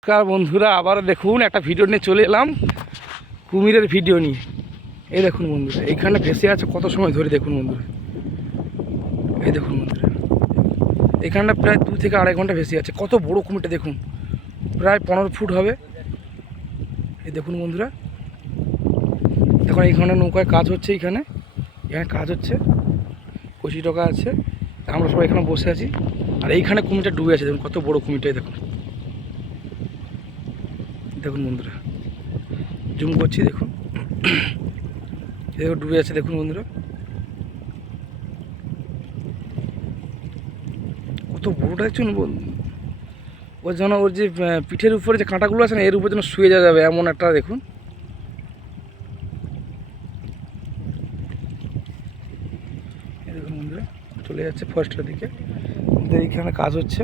নমস্কার বন্ধুরা, আবারও দেখুন একটা ভিডিও নিয়ে চলে এলাম, কুমিরের ভিডিও নিয়ে। এই দেখুন বন্ধুরা, এইখানে ভেসে আছে কত সময় ধরে। দেখুন বন্ধুরা, এই দেখুন বন্ধুরা, এখানটা প্রায় 2 থেকে আড়াই ঘন্টা ভেসে আছে। কত বড় কুমিরটা দেখুন, প্রায় 15 ফুট হবে। এই দেখুন বন্ধুরা, এখন এইখানে নৌকায় কাজ হচ্ছে, এখানে কাজ হচ্ছে, 25 টাকা আছে। আমরা সবাই এখানে বসে আছি, আর এইখানে কুমিরটা ডুবে আছে। দেখুন কত বড় কুমিরটাই দেখুন। দেখুন বন্ধুরা, জুম করছি, দেখুন দেখুন ডুবে আছে। দেখুন বন্ধুরা, কত বড়োটা দেখছেন। ওর যেন ওর যে পিঠের উপরে যে কাঁটাগুলো আছে না, এর উপর যেন শুয়ে যাবে এমন একটা। দেখুন দেখুন বন্ধুরা, চলে যাচ্ছে ফরেস্টের দিকে। এইখানে কাজ হচ্ছে,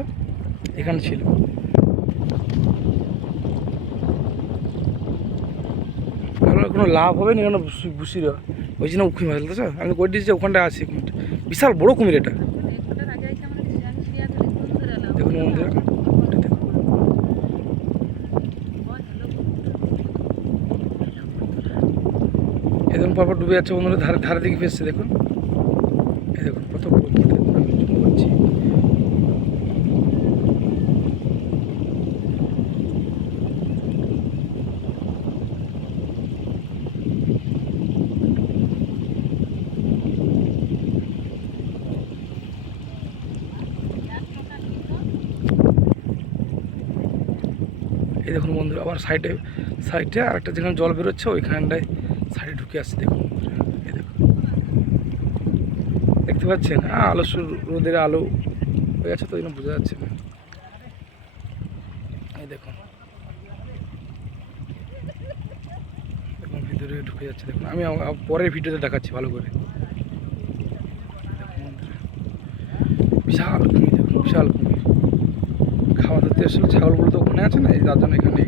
এখানে ছিল। কোনো লাভ হবে না, কেন বুসির ওই জন্য উখি মাছ তো। আমি করে দিচ্ছি, ওখানটায় আছে কুমিরটা, বিশাল বড় কুমির এটা। দেখুন বন্ধুরা, এখন পরপর ডুবে যাচ্ছে বন্ধুরা, ধারে ধারে দিকে ফেসছে। দেখুন, এই দেখুন কত বড় কুমিরটা, আমি জুম করছি। এই দেখুন বন্ধুরা, আবার সাইডে আর একটা যেখানে জল বেরোচ্ছে, ওইখানটায় সাইডে ঢুকে আসছে। দেখুন বন্ধুরা, এই দেখুন, দেখতে পাচ্ছেন? আলো, রোদের আলো হয়ে গেছে, তো ওই জন্য বোঝা যাচ্ছে না। এই দেখুন, দেখুন ভিতরে ঢুকে যাচ্ছে। দেখুন, আমি পরের ভিডিওতে দেখাচ্ছি ভালো করে। দেখুন বন্ধুরা, বিশাল কুমির, দেখুন বিশাল কুমির। খাওয়া ধরতে এসেছিল, ছাগলগুলো তো ওখানে আছে না, এই তার জন্য এখানে